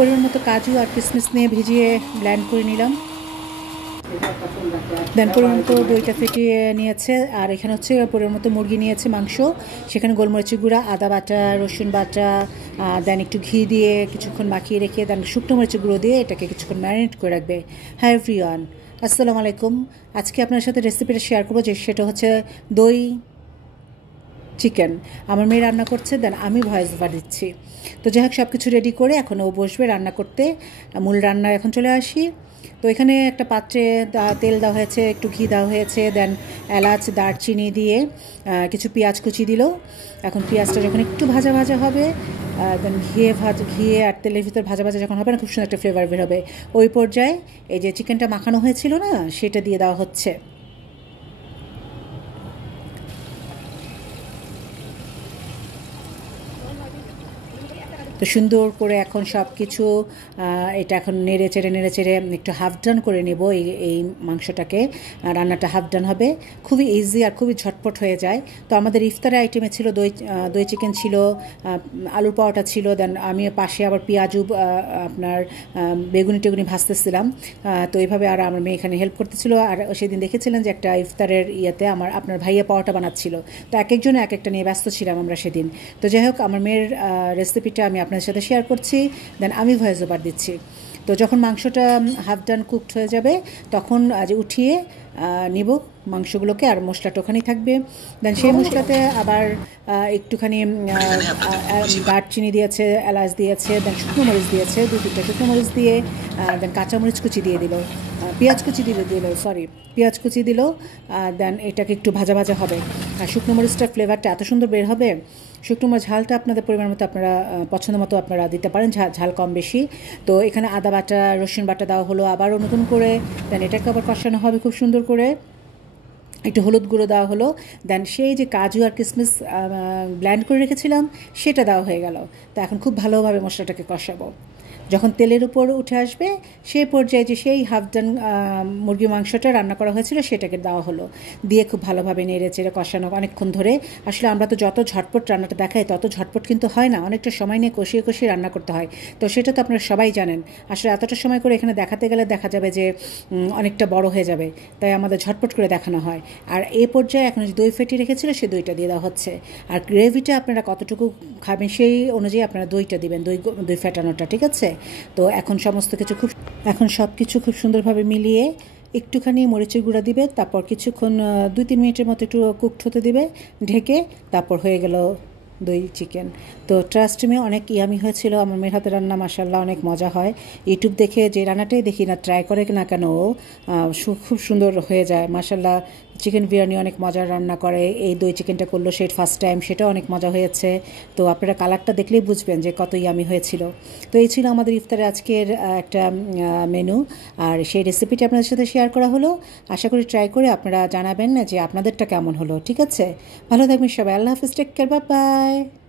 পরিমাণ মতো কাজু আর কিশমিশ নিয়ে ভিজিয়ে ব্লেন্ড করে নিলাম। দেন পরিমাণ মতো দইটা ফেটিয়ে নিয়েছে। আর এখানে হচ্ছে পরিমাণ মতো মুরগি নিয়েছে মাংস, সেখানে গোলমরিচের গুঁড়া, আদা বাটা, রসুন বাটা, দেন একটু ঘি দিয়ে কিছুক্ষণ মাখিয়ে রেখে দেন শুকনো মরিচের গুঁড়ো দিয়ে এটাকে কিছুক্ষণ ম্যারিনেট করে রাখবে। হাই এভরিওয়ান, আসসালামু আলাইকুম। আজকে আপনার সাথে রেসিপিটা শেয়ার করবো, যে সেটা হচ্ছে দই চিকেন। আমার মেয়ে রান্না করছে, দেন আমি ভয়েস ওভার দিচ্ছি। তো যাই হোক, সব কিছু রেডি করে এখন ও বসবে রান্না করতে। মূল রান্না এখন চলে আসি। তো এখানে একটা পাত্রে তেল দেওয়া হয়েছে, একটু ঘি দেওয়া হয়েছে, দেন এলাচ দারচিনি দিয়ে কিছু পেঁয়াজ কুচি দিল। এখন পেঁয়াজটা যখন একটু ভাজা ভাজা হবে, দেন ঘিয়ে আর তেলের ভিতর ভাজা ভাজা যখন হবে না, খুব সুন্দর একটা ফ্লেভার বের হবে। ওই পর্যায়ে এই যে চিকেনটা মাখানো হয়েছিল না, সেটা দিয়ে দেওয়া হচ্ছে। তো সুন্দর করে এখন সব কিছু এটা এখন নেড়ে চেড়ে একটু হাফ ডান করে নেব। এই মাংসটাকে রান্নাটা হাফ ডান হবে, খুবই ইজি আর খুবই ঝটপট হয়ে যায়। তো আমাদের ইফতারের আইটেমে ছিল দই চিকেন ছিল, আলুর পরোটা ছিল, দেন আমি পাশে আবার পেঁয়াজু আপনার বেগুনি টেগুনি ভাজতেছিলাম। তো এইভাবে আর আমার মেয়ে এখানে হেল্প করতেছিল। আর সেদিন দেখেছিলেন যে একটা ইফতারের ইয়েতে আপনার ভাইয়া পরোটা বানাচ্ছিল। তো এক একজন এক একটা নিয়ে ব্যস্ত ছিলাম আমরা সেদিন। তো যাই হোক, আমার মেয়ের রেসিপিটা আমি আপনাদের সাথে শেয়ার করছি, দেন আমি ভয়েস ওভার দিচ্ছি। তো যখন মাংসটা হাফ ডান কুকড হয়ে যাবে, তখন উঠিয়ে নিব মাংসগুলোকে, আর মশলাটা ওখানেই থাকবে। দেন সেই মশলাতে আবার একটুখানি দারচিনি দিয়েছে, এলাচ দিয়েছে, দেন শুকনো মরিচ দিয়েছে, 2-3টা শুকনো মরিচ দিয়ে, দেন কাঁচামরিচ কুচি দিয়ে দিল, পেঁয়াজ কুচি পেঁয়াজ কুচি দিল। দেন এটাকে একটু ভাজা ভাজা হবে। আর শুকনো মরিচটার ফ্লেভারটা এত সুন্দর বের হবে। শুকনো মরিচ ঝালটা আপনাদের পরিমাণ মতো আপনারা পছন্দ মতো আপনারা দিতে পারেন, ঝাল কম বেশি। তো এখানে আদা বাটা, রসুন বাটা দেওয়া হলো আবারও নতুন করে। দেন এটাকে আবার কষানো হবে খুব সুন্দর করে। একটু হলুদ গুঁড়ো দেওয়া হলো। দেন সেই যে কাজু আর কিশমিশ ব্লেন্ড করে রেখেছিলাম, সেটা দেওয়া হয়ে গেল। তো এখন খুব ভালোভাবে মশলাটাকে কষাবো। যখন তেলের উপর উঠে আসবে, সেই পর্যায়ে যে সেই হাফ ডান মুরগি মাংসটা রান্না করা হয়েছিল, সেটাকে দেওয়া হলো। দিয়ে খুব ভালোভাবে নেড়ে চেড়ে কষানো অনেকক্ষণ ধরে। আসলে আমরা তো যত ঝটপট রান্নাটা দেখাই, তত ঝটপট কিন্তু হয় না, অনেকটা সময় নিয়ে কষিয়ে কষিয়ে রান্না করতে হয়। তো সেটা তো আপনারা সবাই জানেন। আসলে এতটা সময় করে এখানে দেখাতে গেলে দেখা যাবে যে অনেকটা বড় হয়ে যাবে, তাই আমাদের ঝটপট করে দেখানো হয়। আর এই পর্যায়ে এখন যে দই ফেটিয়ে রেখেছিল, সেই দইটা দিয়ে দেওয়া হচ্ছে। আর গ্রেভিটা আপনারা কতটুকু খাবেন সেই অনুযায়ী আপনারা দইটা দিবেন, দই ফেটানোটা, ঠিক আছে? তো এখন সব কিছু খুব সুন্দরভাবে মিলিয়ে একটুখানি মরিচের গুঁড়া দিবে, তারপর কিছুক্ষণ 2-3 মিনিটের মতো একটু কুকড হতে দিবে ঢেকে। তারপর হয়ে গেল দই চিকেন। তো ট্রাস্ট মি, অনেক ইয়ামি হয়েছিল। আমার মেয়ের হাতে রান্না মাশাআল্লাহ অনেক মজা হয়। ইউটিউব দেখে যে রান্নাটাই দেখি না, ট্রাই করে না কেন, খুব সুন্দর হয়ে যায় মাশাআল্লাহ। চিকেন বিরিয়ানি অনেক মজার রান্না করে। এই দই চিকেনটা করলো সে ফার্স্ট টাইম, সেটাও অনেক মজা হয়েছে। তো আপনারা কালারটা দেখলেই বুঝবেন যে কত ইয়ামি হয়েছিল। তো এই ছিল আমাদের ইফতারে আজকের একটা মেনু, আর সেই রেসিপিটি আপনাদের সাথে শেয়ার করা হলো। আশা করি ট্রাই করে আপনারা জানাবেন যে আপনাদেরটা কেমন হলো। ঠিক আছে, ভালো থাকবেন সবাই। আল্লাহ হাফিজ, টেক কেয়ার, বাই বাই।